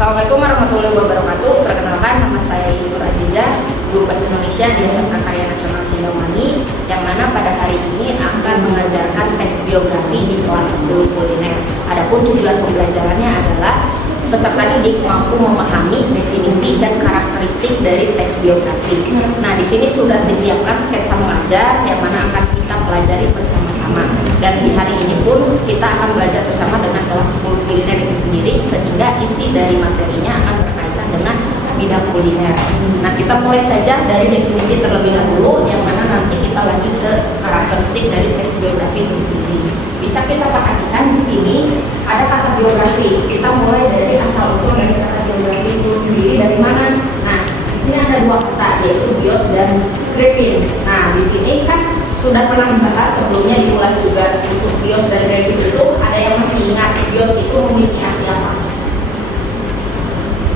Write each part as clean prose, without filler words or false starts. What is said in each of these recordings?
Assalamualaikum warahmatullahi wabarakatuh. Perkenalkan, nama saya Ibu Aziza, guru bahasa Indonesia di SMK Karya Nasional Cindawangi, yang mana pada hari ini akan mengajarkan teks biografi di kelas 10 kuliner. Adapun tujuan pembelajarannya adalah peserta didik mampu memahami definisi dan karakteristik dari teks biografi. Nah, di sini sudah disiapkan sketsa mengajar yang mana akan kita pelajari bersama-sama. Dan di hari ini pun kita akan belajar bersama dengan kelas 10 kuliner itu sendiri, sehingga isi dari materinya akan berkaitan dengan bidang kuliner. Nah, kita mulai saja dari definisi terlebih dahulu, yang mana nanti kita lanjut ke karakteristik dari teks biografi itu sendiri. Bisa kita perhatikan di sini ada kata biografi. Kita mulai dari asal usul dari kata biografi itu sendiri dari mana? Nah, di sini ada dua kata, yaitu bios dan grafin. Nah, di sini kan sudah pernah dibahas sebelumnya di kelas juga untuk bios dan grafin itu. Ada yang masih ingat bios itu memiliki arti apa?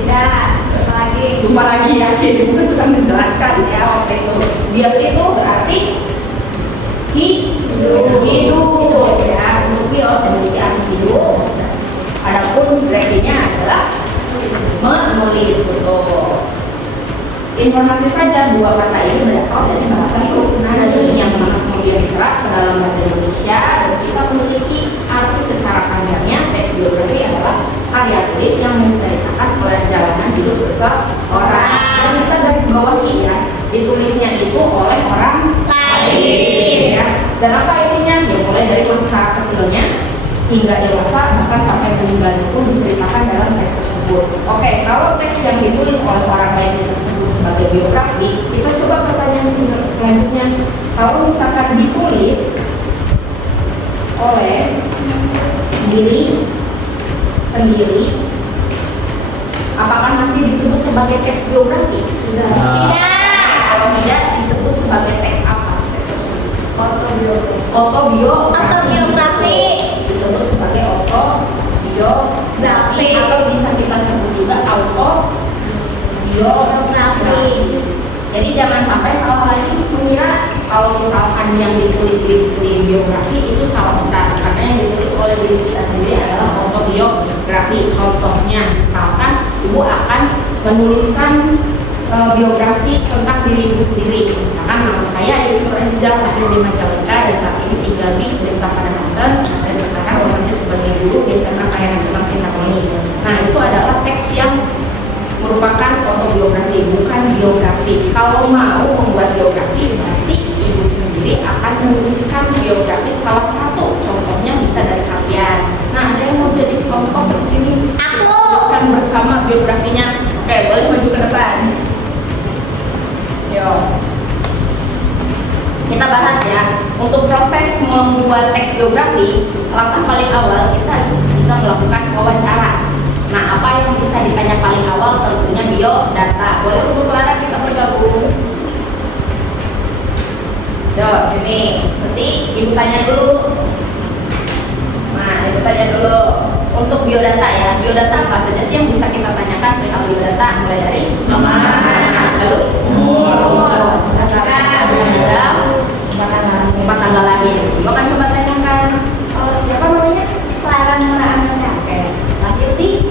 Tidak, Lupa lagi ya, bukan sudah menjelaskan ya waktu itu. Bios itu berarti hidup ya, untuk bios memiliki arti hidup. Adapun grafinnya adalah menulis, betul. Informasi saja, dua kata ini berasal dari bahasa Yunani yang mana kemudian diserap ke dalam bahasa Indonesia, dan kita memiliki arti secara panjangnya. Teks biografi adalah karya tulis yang menceritakan perjalanan hidup seseorang, dan kita garis bawahi ya, ditulisnya itu oleh orang lain ya. Dan apa isinya? Ya, mulai dari masa kecilnya hingga dewasa, bahkan sampai meninggalnya pun diceritakan dalam teks tersebut. Oke, kalau teks yang ditulis oleh orang lain tersebut sebagai biografi, kita coba pertanyaan selanjutnya. Kalau misalkan ditulis oleh diri sendiri, apakah masih disebut sebagai teks biografi? Tidak. Kalau tidak, disebut sebagai teks apa? Teks tersebut Autobiografi. Disebut sebagai autobiografi, atau bisa kita sebut juga autobiografi. Jadi jangan sampai salah lagi mengira kalau misalkan yang ditulis diri sendiri biografi itu salah besar, karena yang ditulis oleh diri kita sendiri adalah autobiografi. Contohnya, misalkan ibu akan menuliskan biografi tentang diri ibu sendiri. Misalkan nama saya Ibu Aziza, lahir di Majalengka dan saat ini tinggal di Desa Padanganten, dan sekarang bekerja sebagai guru di SMK Karya Nasional Cindawangi. Nah, itu adalah teks yang merupakan autobiografi, bukan biografi. Kalau mau membuat biografi, berarti ibu sendiri akan menuliskan biografi salah satu. Contohnya bisa dari kalian. Nah, ada yang mau jadi contoh di sini? Aku. Tuliskan bersama biografinya. Oke, boleh maju ke depan. Yo. Kita bahas ya. Untuk proses membuat teks biografi, langkah paling awal kita bisa melakukan wawancara. Nah, apa yang bisa ditanya paling awal? Tentunya biodata. Boleh untuk Clara kita bergabung? Yo, sini. Nanti ibu tanya dulu. Nah, ibu tanya dulu. Untuk biodata ya. Biodata apa saja sih yang bisa kita tanyakan perihal biodata? Mulai dari nama, lalu tempat tanggal lahir. Ibu akan coba tanyakan, siapa namanya? Clara Nora Ananda. Oke, lahir di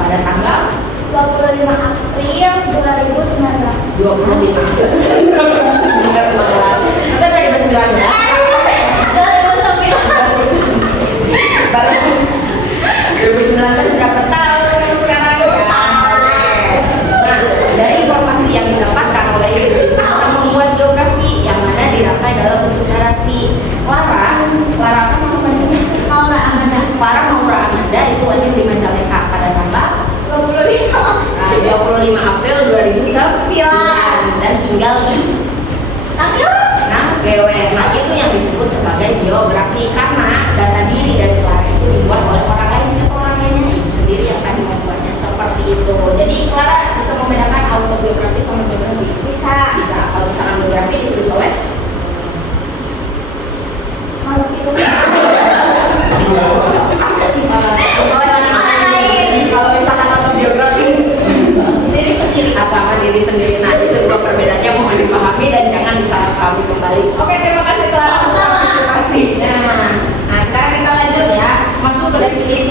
pada tanggal 25 April 2019. 25 April 2019. Kita dari 2019 berapa tahun sekarang ya? Nah, dari informasi yang didapatkan oleh ibu bisa membuat biografi yang mana dirangkai dalam bentuk narasi. Clara apa namanya? Clara Maura Amanda itu lahir di Majalengka pada tanggal 25 April 2009 dan tinggal di Nanggewe. Nah, itu yang disebut sebagai biografi, karena data diri dari Clara itu dibuat oleh orang lain. Siapa orang lainnya? Ibu sendiri yang akan membuatnya seperti itu. Jadi Clara bisa membedakan autobiografi sama biografi? Bisa. Kalau misalkan biografi ditulis oleh kalau misalkan autobiografi sama diri sendiri. Nah, itu dua perbedaannya mohon dipahami dan jangan disalahpahami kembali. Oke, terima kasih Clara untuk partisipasinya. Nah, sekarang kita lanjut ya, masuk ke definisi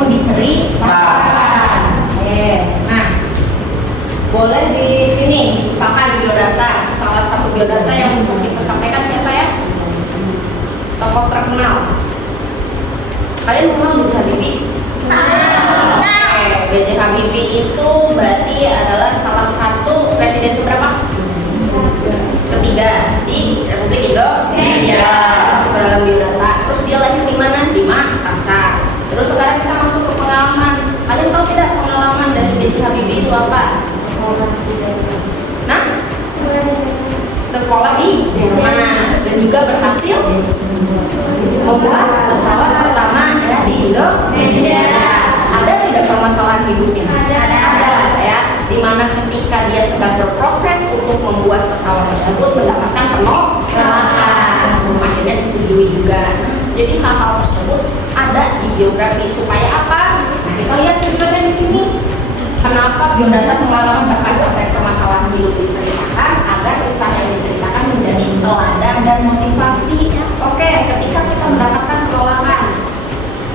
maupun diceritakan. Nah, boleh di sini misalkan biodata, salah satu biodata yang bisa kita sampaikan siapa ya? Tokoh terkenal. Kalian mengenal B.J. Habibie? B.J. Habibie itu berarti adalah salah satu presiden keberapa? Ketiga di Republik Indonesia. Masuk ke dalam biodata. Terus dia lahir di mana? Di Makassar. Terus sekarang kita masuk ke pengalaman. Kalian tahu tidak pengalaman dari B.J. Habibie itu apa? Nah, sekolah di Jerman dan juga berhasil membuat pesawat pertama ya di Indonesia. Ada tidak permasalahan hidupnya? Ada ya. Dimana ketika dia sedang berproses untuk membuat pesawat tersebut mendapatkan penolakan, akhirnya disetujui juga. Jadi hal-hal tersebut ada di biografi supaya apa? Nah, kita lihat tujuannya di sini. Kenapa biodata pengalaman bahkan sampai permasalahan hidup diceritakan agar kisah yang diceritakan menjadi teladan dan motivasi. Oke, ketika kita mendapatkan penolakan,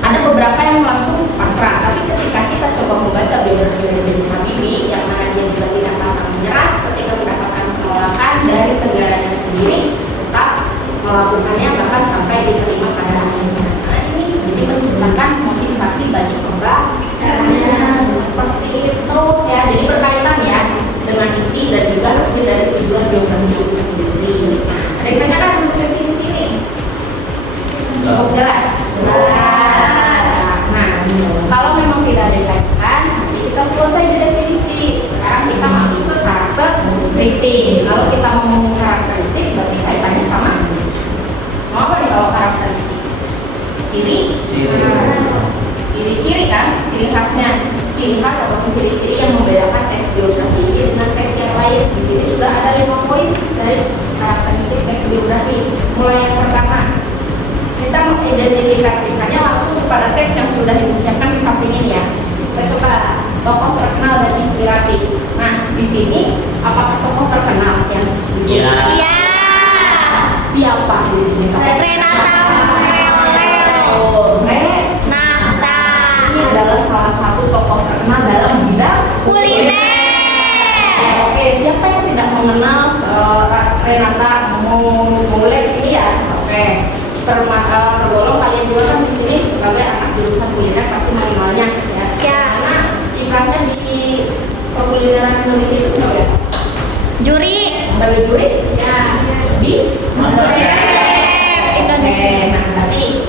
ada beberapa yang langsung pasrah. Tapi ketika kita coba membaca biografi dari B.J. Habibie yang mana dia juga tidak pantang menyerah ketika mendapatkan penolakan dari negaranya sendiri, tetap melakukannya bahkan sampai diterima pada akhirnya. Nah, ini jadi menciptakan motivasi bagi pembacanya. Seperti itu ya, jadi berkaitan ya dengan isi dan juga akhir dari tujuan biografi itu sendiri. Ada yang tanyakan untuk definisi ini? Cukup jelas? Nah, kalau memang tidak ditanyakan, nanti kita selesai di definisi. Sekarang kita masuk ke karakteristik. Kalau kita ngomong karakteristik, berarti kaitannya sama. Mau apa nih kalau karakteristik? Ciri-ciri kan? Ciri khasnya. Ciri khas ataupun ciri-ciri yang membedakan teks biografi dengan teks yang lain. Di sini sudah ada 5 poin dari karakteristik teks biografi. Mulai yang pertama, kita mengidentifikasikannya langsung kepada teks yang sudah diusiakan di samping ini ya. Kita coba tokoh terkenal dan inspiratif. Nah, di sini apakah tokoh terkenal yang diusiakan? Iya. Siapa di sini? Renata. Ini adalah salah satu tokoh terkenal dalam bidang Kuliner. Oke, siapa yang tidak mengenal Renata Molek ini ya? Oke, tergolong kalian juga kan di sini sebagai anak jurusan kuliner pasti mengenalnya ya. Karena kiprahnya di perkulineran Indonesia itu sebagai Juri. sebagai juri Ya. di Indonesia. Nah, berarti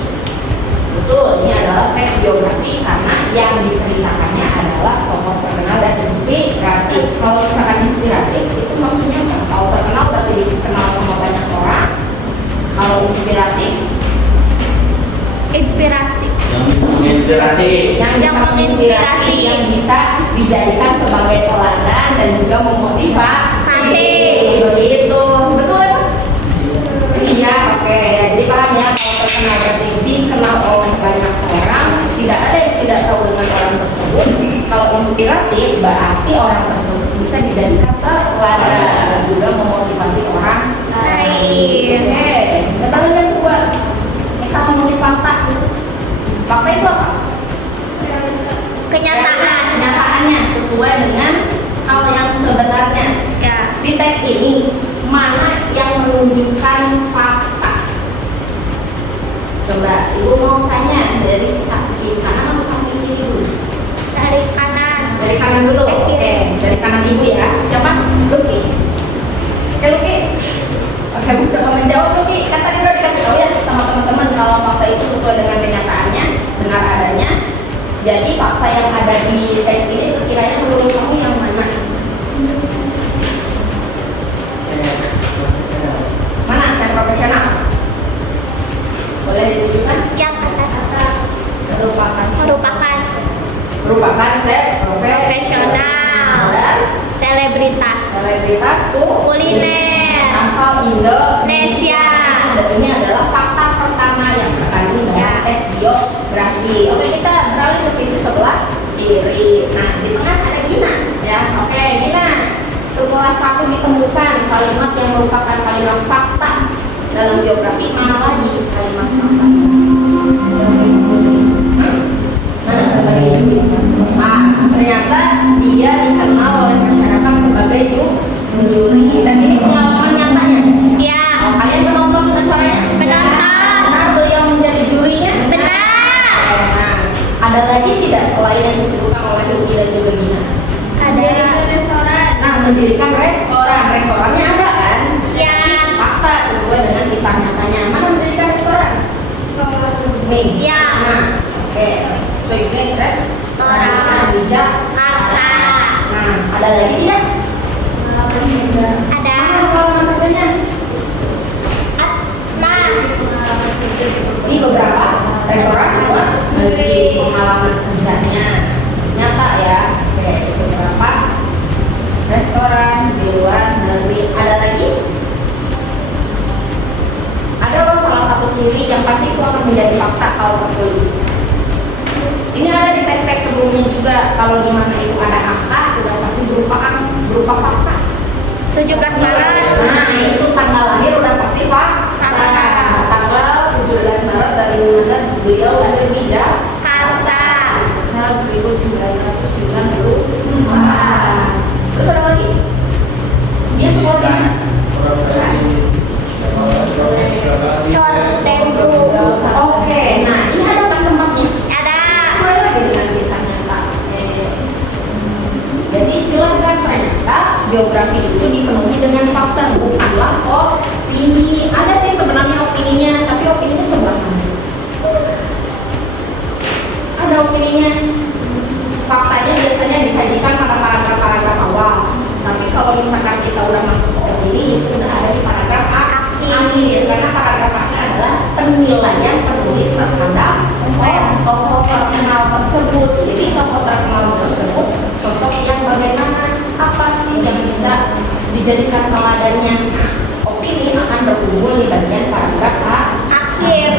betul, ini adalah teks biografi karena yang diceritakannya adalah tokoh terkenal dan inspiratif. Kalau misalkan inspiratif itu maksudnya kalau terkenal berarti dikenal sama banyak orang. Kalau inspiratif, Inspirasi. yang menginspirasi, yang bisa dijadikan sebagai teladan dan juga memotivasi. Begitu, betul ya? Iya, oke. Jadi paham ya, kalau terkenal berarti dikenal oleh banyak orang, tidak ada yang tidak tahu dengan orang tersebut. Kalau inspiratif berarti orang tersebut bisa dijadikan teladan dan juga memotivasi orang lain. Oke, pertanyaan yang kedua, kita ngomongin fakta. Fakta itu apa? Kenyataan. Kenyataannya sesuai dengan hal yang sebenarnya. Ya. Di teks ini mana yang menunjukkan fakta? Coba ibu mau tanya dari samping kanan atau samping kiri dulu? Dari kanan. Dari kanan dulu. Oke, dari kanan ibu ya. Siapa? Luki. Oke, Luki. Oke, Bu coba menjawab Luki. Kan tadi udah dikasih tahu ya sama teman-teman kalau fakta itu sesuai dengan kenyataannya, benar adanya. Jadi fakta yang ada di teks ini sekiranya menurut kamu yang mana? Mana saya profesional? Boleh ditunjukkan? Yang atas Merupakan saya profesional. dan Selebritas. selebritas tuh Kuliner. asal Indonesia. Indonesia. Dan ini adalah fakta pertama yang terkandung dalam teks biografi. Oke, kita beralih ke sisi sebelah kiri. Nah, di tengah ada Gina ya. Oke, Gina. Setelah satu ditemukan kalimat yang merupakan kalimat fakta dalam biografi, mana lagi kalimat fakta? Mana sebagai selain yang disebutkan oleh Luki dan juga Gina? Ada restoran. Nah, mendirikan restoran. Restorannya ada kan? Ya. Fakta sesuai dengan kisah nyatanya. Mana mendirikan restoran? Nih. Ya. Nah, oke. So ini restoran di Jakarta. Nah, ada lagi tidak? Ada. Pengalaman kerjanya? Nah, Ini beberapa restoran buat dari pengalaman kerjanya nyata ya. Oke, beberapa restoran di luar negeri. Ada lagi? Ada loh salah satu ciri yang pasti itu akan menjadi fakta kalau tertulis. Ini ada di teks-teks sebelumnya juga. Kalau di mana itu ada angka, sudah pasti berupa fakta. 17 Maret. Nah, itu tanggal lahir udah pasti fakta. Tanggal 17 Maret dari mana beliau lahir di Jakarta. tahun 1994. Terus ada lagi? Dia sekolah di mana? Contendu. Oke, nah ini ada kan tempatnya? Ada. Sesuai lagi dengan kisah nyata. Jadi silahkan ternyata biografi itu dipenuhi dengan fakta, bukanlah opini. Ada sih sebenarnya opininya, tapi opininya sebelah mana? Ada opininya. Faktanya biasanya disajikan pada paragraf-paragraf awal. Tapi kalau misalkan kita udah masuk ke opini, itu udah ada di paragraf akhir. Karena paragraf akhir adalah penilaian penulis terhadap tokoh terkenal tersebut. Jadi tokoh terkenal tersebut sosok yang bagaimana, apa sih yang bisa dijadikan teladannya. Nah, opini akan berkumpul di bagian paragraf Akhir.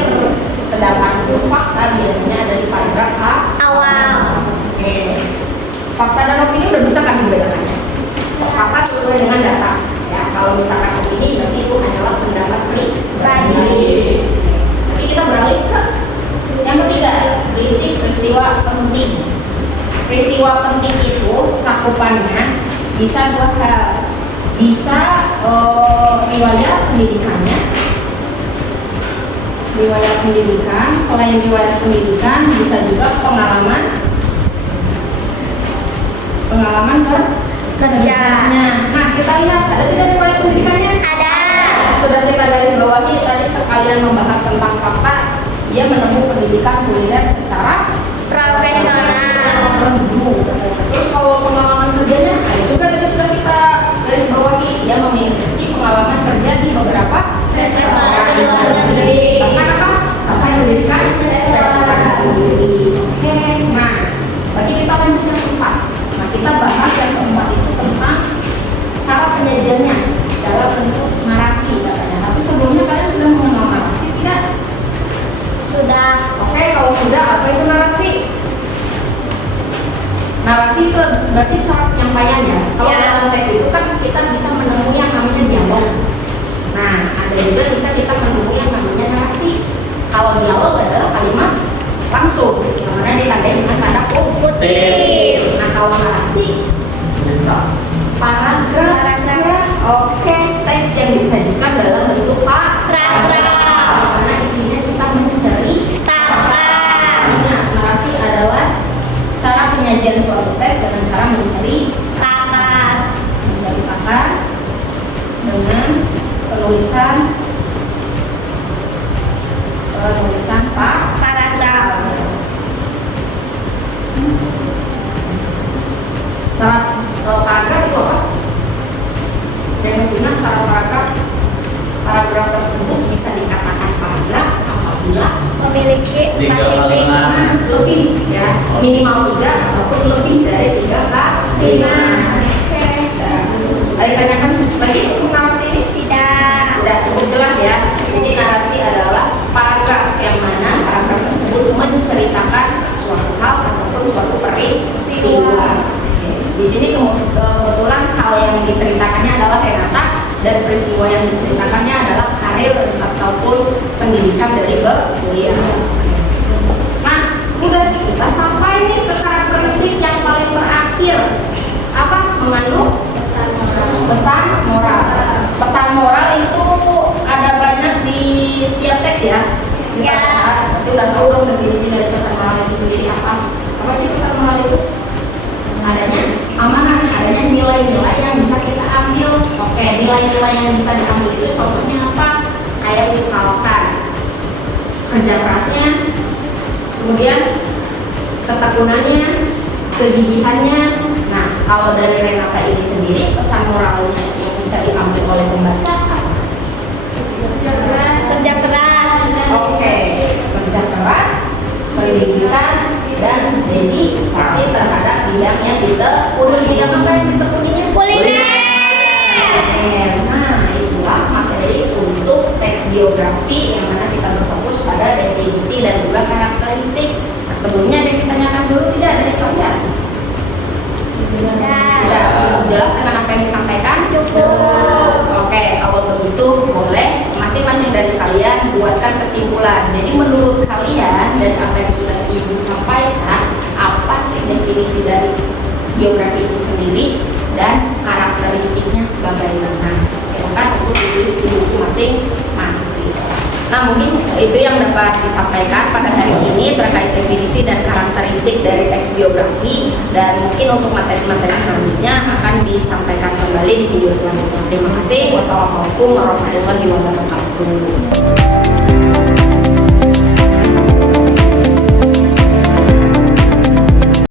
sedangkan untuk fakta biasanya ada di paragraf Awal. Oke. Fakta dan opini udah bisa kan membedakannya? Fakta sesuai dengan data. Ya, kalau misalkan opini berarti itu hanyalah pendapat pribadi. Tapi kita beralih ke yang ketiga, berisi peristiwa penting. Peristiwa penting itu cakupannya bisa dua hal. Bisa riwayat pendidikannya. Riwayat pendidikan, selain riwayat pendidikan bisa juga pengalaman kerjanya. Nah, kita lihat ada tidak riwayat pendidikannya? Ada. Sudah kita garis bawahi tadi sekalian membahas tentang fakta. Dia menempuh pendidikan kuliner secara Profesional. Terus kalau pengalaman kerjanya, ada juga tadi sudah kita garis bawahi. Dia memiliki pengalaman kerja di beberapa Restoran di luar negeri. Bahkan apa? Sampai mendirikan restoran sendiri. Oke, nah, berarti kita lanjut yang keempat. Nah, kita bahas yang keempat itu tentang cara penyajiannya dalam bentuk narasi katanya. Tapi sebelumnya kalian sudah mengenal narasi tidak? Sudah. Oke, kalau sudah, apa itu narasi? Narasi itu berarti cara penyampaiannya. Kalau Ya. dalam teks itu kan kita bisa menemui yang namanya dialog. Nah, ada juga bisa kita menemui yang namanya narasi. Kalau dialog adalah kalimat langsung, yang mana ditandai dengan tanda kutip. Nah, kalau narasi, paragraf. Oke, teks yang disajikan dalam bentuk paragraf. Karena isinya kita menceritakan. Ingat, narasi adalah cara penyajian suatu teks dengan cara menceritakan dengan penulisan Paragraf. Syarat paragraf itu apa? Dan mestinya syarat paragraf tersebut bisa dikatakan paragraf apabila Memiliki Tiga halaman. lebih ya minimal 3 ataupun lebih dari 3 kalimat. Oke. Ada yang tanyakan lagi untuk narasi ini? Tidak. Udah cukup jelas ya. Jadi narasi adalah paragraf yang mana paragraf tersebut menceritakan suatu hal ataupun suatu peristiwa. Di sini kebetulan hal yang diceritakannya adalah Renata dan peristiwa yang diceritakannya adalah karir ataupun pendidikan dari beliau. Nah, udah kita sampai nih ke karakteristik yang paling terakhir. Apa? Mengandung pesan moral. Pesan moral itu ada banyak di setiap teks ya. Kita Ya. bahas, berarti udah tahu dong definisi dari pesan moral itu sendiri apa? Apa sih pesan yang bisa diambil itu contohnya apa? Kayak misalkan kerja kerasnya, kemudian ketekunannya, kegigihannya. Nah, kalau dari Renata ini sendiri, pesan moralnya yang bisa diambil oleh pembaca apa? Kerja keras. Oke, kerja keras, pendidikan, dan dedikasi terhadap bidang yang ditekuni. Bidang apa yang ditekuninya? Kuliner. Nah, itulah materi untuk teks biografi yang mana kita berfokus pada definisi dan juga karakteristik. Nah, sebelumnya ada yang ditanyakan dulu tidak dari kalian? Tidak, jelas dengan apa yang disampaikan? Cukup. Oke, kalau begitu boleh masing-masing dari kalian buatkan kesimpulan. Jadi menurut kalian dari apa yang sudah Ibu sampaikan, apa sih definisi dari biografi itu sendiri dan karakteristiknya bagaimana? Silakan untuk ditulis di buku masing-masing. Nah, mungkin itu yang dapat disampaikan pada hari ini terkait definisi dan karakteristik dari teks biografi, dan mungkin untuk materi-materi selanjutnya akan disampaikan kembali di video selanjutnya. Terima kasih. Wassalamualaikum warahmatullahi wabarakatuh.